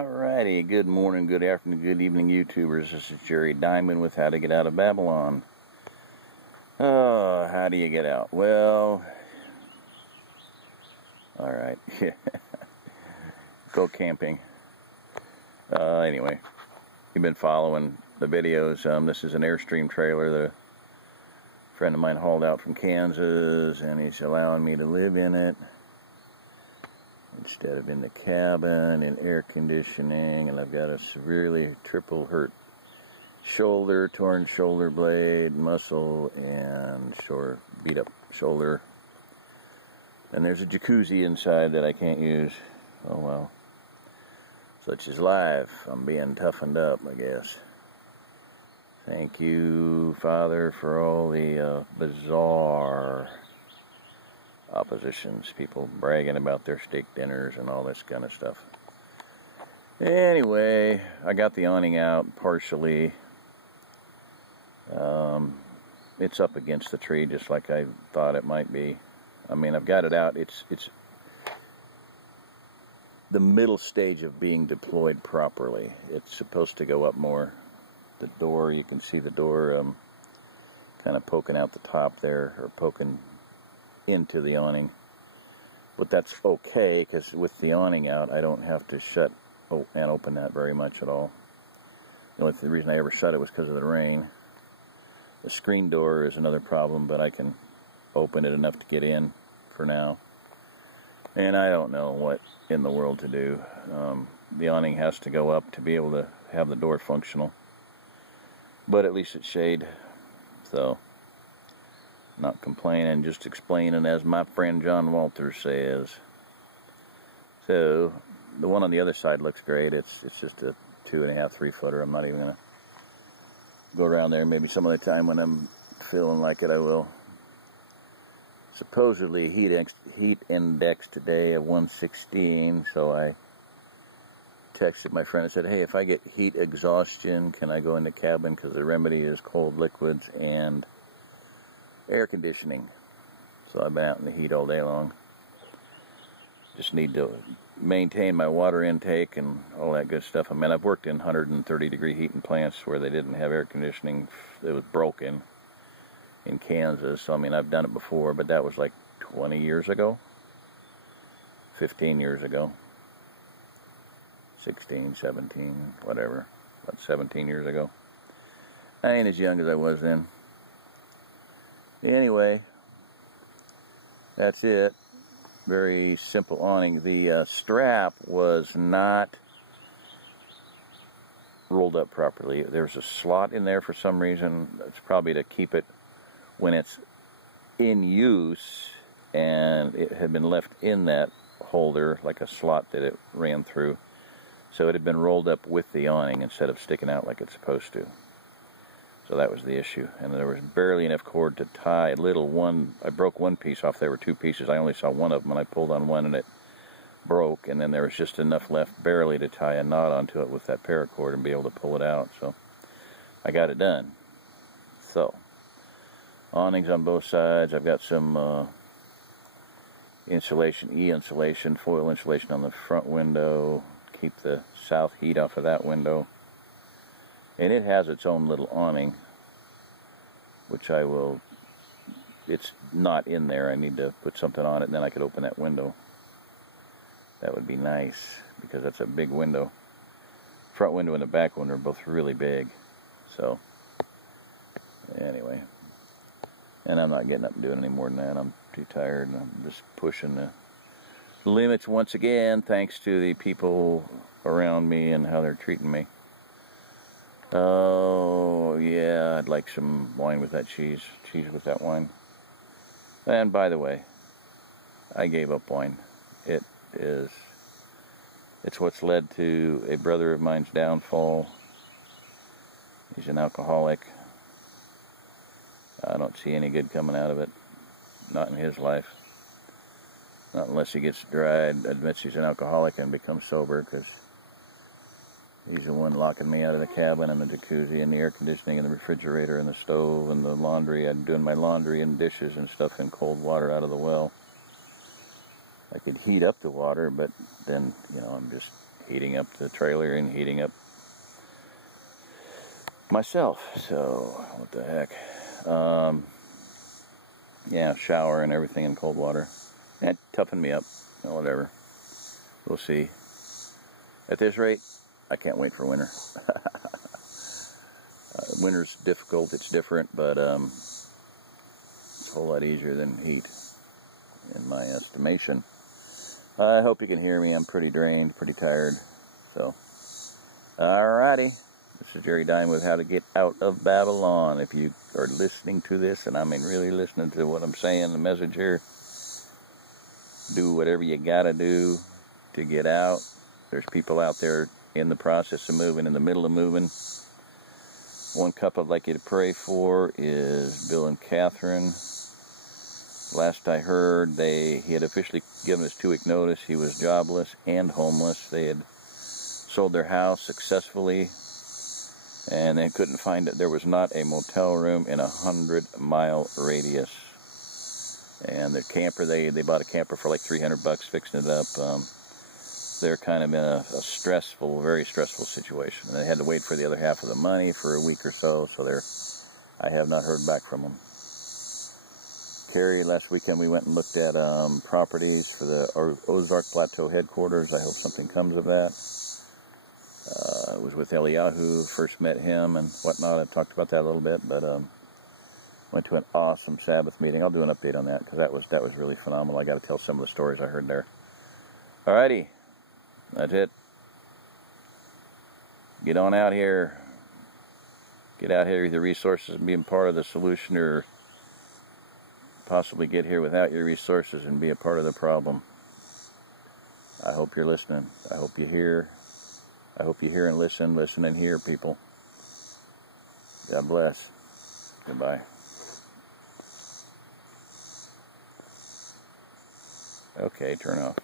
Alrighty, good morning, good afternoon, good evening, YouTubers. This is Jerry Diamond with How to Get Out of Babylon. How do you get out? Well, alright, go camping. Anyway, you've been following the videos. This is an Airstream trailer that a friend of mine hauled out from Kansas, and he's allowing me to live in it instead of in the cabin, in air conditioning. And I've got a severely triple hurt shoulder, torn shoulder blade, muscle, and beat up shoulder. And there's a jacuzzi inside that I can't use. Oh well. Such is life. I'm being toughened up, I guess. Thank you, Father, for all the bizarre oppositions, people bragging about their steak dinners and all this kind of stuff. Anyway, I got the awning out partially. It's up against the tree just like I thought it might be. I mean, I've got it out. It's the middle stage of being deployed properly. It's supposed to go up more. The door, you can see the door kind of poking out the top there, or poking into the awning. But that's okay, because with the awning out, I don't have to shut and open that very much at all. The only reason I ever shut it was because of the rain. The screen door is another problem, but I can open it enough to get in for now. And I don't know what in the world to do. The awning has to go up to be able to have the door functional. But at least it's shade. So, not complaining, just explaining, as my friend John Walters says. So, the one on the other side looks great. It's just a 2.5, 3 footer. I'm not even going to go around there. Maybe some other time when I'm feeling like it, I will. Supposedly heat index today of 116, so I texted my friend and said, hey, if I get heat exhaustion, can I go in the cabin? Because the remedy is cold liquids and air conditioning. So I've been out in the heat all day long. Just need to maintain my water intake and all that good stuff. I mean, I've worked in 130-degree heating plants where they didn't have air conditioning. It was broken in Kansas. So, I mean, I've done it before, but that was like 20 years ago. 15 years ago. 16, 17, whatever. About 17 years ago. I ain't as young as I was then. Anyway, that's it. Very simple awning. The strap was not rolled up properly. There's a slot in there for some reason. It's probably to keep it when it's in use, and it had been left in that holder, like a slot that it ran through. So it had been rolled up with the awning instead of sticking out like it's supposed to. So that was the issue. And there was barely enough cord to tie I broke one piece off. There were 2 pieces. I only saw one of them, and I pulled on one and it broke. And then there was just enough left barely to tie a knot onto it with that paracord and be able to pull it out. So I got it done. So, awnings on both sides. I've got some insulation, E-insulation, foil insulation on the front window. Keep the south heat off of that window. And it has its own little awning, which it's not in there. I need to put something on it, and then I could open that window. That would be nice, because that's a big window. Front window and the back window are both really big. So, anyway. And I'm not getting up and doing any more than that. I'm too tired, and I'm just pushing the limits once again, thanks to the people around me and how they're treating me. Oh, yeah, I'd like some wine with that cheese. Cheese with that wine. And by the way, I gave up wine. It's what's led to a brother of mine's downfall. He's an alcoholic. I don't see any good coming out of it. Not in his life. Not unless he gets dried, admits he's an alcoholic, and becomes sober, because he's the one locking me out of the cabin and the jacuzzi and the air conditioning and the refrigerator and the stove and the laundry. I'm doing my laundry and dishes and stuff in cold water out of the well. I could heat up the water, but then, I'm just heating up the trailer and heating up myself. So, what the heck? Yeah, shower and everything in cold water. That toughened me up. Oh, whatever. We'll see. At this rate, I can't wait for winter. Winter's difficult, it's different, but it's a whole lot easier than heat, in my estimation. I hope you can hear me. I'm pretty drained, pretty tired. So, alrighty. This is Jerry Dine with How to Get Out of Babylon. If you are listening to this, and I mean really listening to what I'm saying, the message here, do whatever you gotta do to get out. There's people out there in the process of moving, in the middle of moving. One couple I'd like you to pray for is Bill and Catherine. Last I heard, he had officially given us 2-week notice. He was jobless and homeless. They had sold their house successfully, and they couldn't find it. There was not a motel room in a 100-mile radius. And their camper, they bought a camper for like $300, fixing it up. They're kind of in a stressful, very stressful situation. And they had to wait for the other half of the money for a week or so. So I have not heard back from them. Carrie, last weekend we went and looked at properties for the Ozark Plateau headquarters. I hope something comes of that. It was with Eliyahu, first met him and whatnot. I talked about that a little bit, but went to an awesome Sabbath meeting. I'll do an update on that because that was really phenomenal. I got to tell some of the stories I heard there. Alrighty, that's it. Get on out here. Get out here with your resources and being part of the solution, or possibly get here without your resources and be a part of the problem. I hope you're listening. I hope you hear. I hope you hear and listen and hear, people. God bless. Goodbye. Okay, turn off.